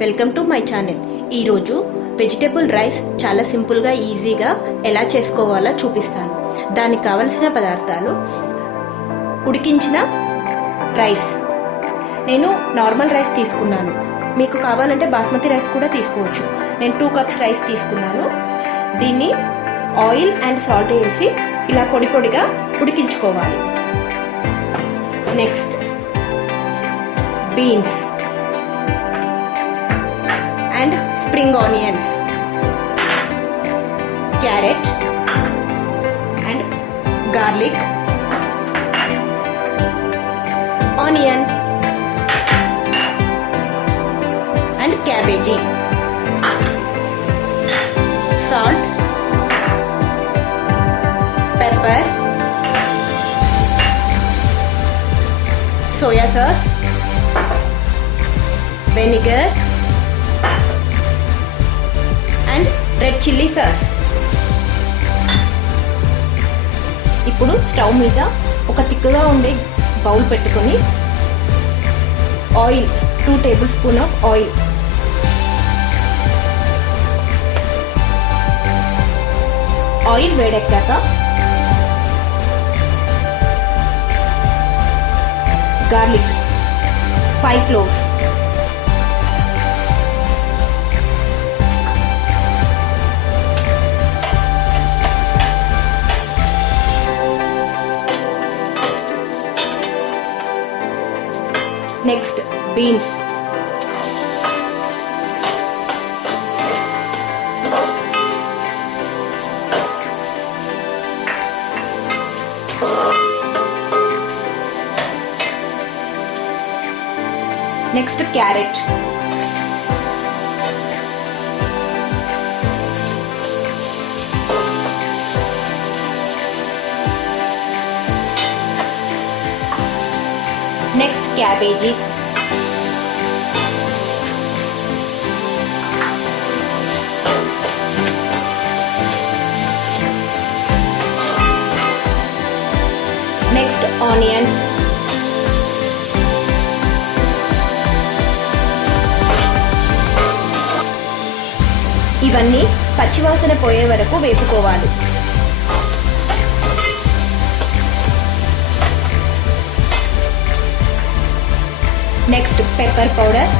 Welcome to my channel. ఈరోజు vegetable rice చాలా సింపుల్గా ఈజీగా ఎలా చేసుకోవాలో చూపిస్తాను. దానికి కావలసిన పదార్థాలు: ఉడికించిన రైస్, నేను నార్మల్ రైస్ తీసుకున్నాను. మీకు కావాలంటే బాస్మతి రైస్ కూడా తీసుకోవచ్చు. నేను 2 కప్స్ రైస్ తీసుకున్నాను. దీన్ని ఆయిల్ అండ్ సాల్ట్ వేసి ఇలా పొడి పొడిగా ఉడికించుకోవాలి. Next beans and spring onions, carrot and garlic, onion and cabbage, salt, pepper, soya sauce, vinegar and red chilli sauce. ఇప్పుడు స్టవ్ మీద ఒక తిక్కుగా ఉండే బౌల్ పెట్టుకొని oil 2 tablespoon of oil, oil వేడెక్కాక garlic 5 cloves, next beans, next carrot, next cabbage, next onions, ఇవన్నీ పచ్చివాసన పోయే వరకు వేపుకోవాలి. Next pepper powder,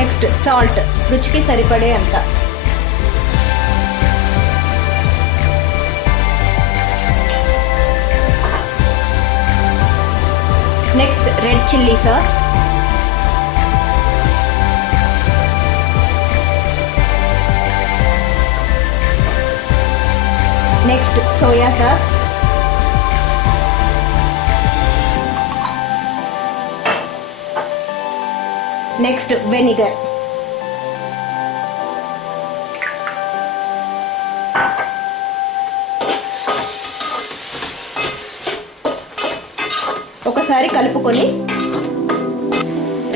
next salt రుచికి సరిపడే అంత, next red chilli sauce, next soya sauce, next vinegar, ఒకసారి కలుపుకొని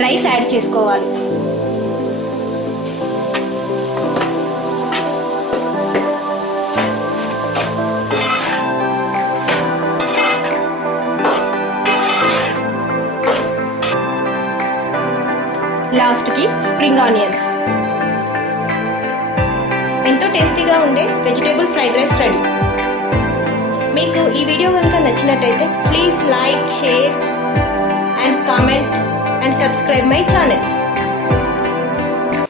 రైస్ యాడ్ చేసుకోవాలి. లాస్ట్కి స్ప్రింగ్ ఆనియన్స్. ఎంతో టేస్టీగా ఉండే వెజిటేబుల్ ఫ్రైడ్ రైస్ రెడీ. మీకు ఈ వీడియో కనుక నచ్చినట్టయితే please like, share and comment and subscribe my channel.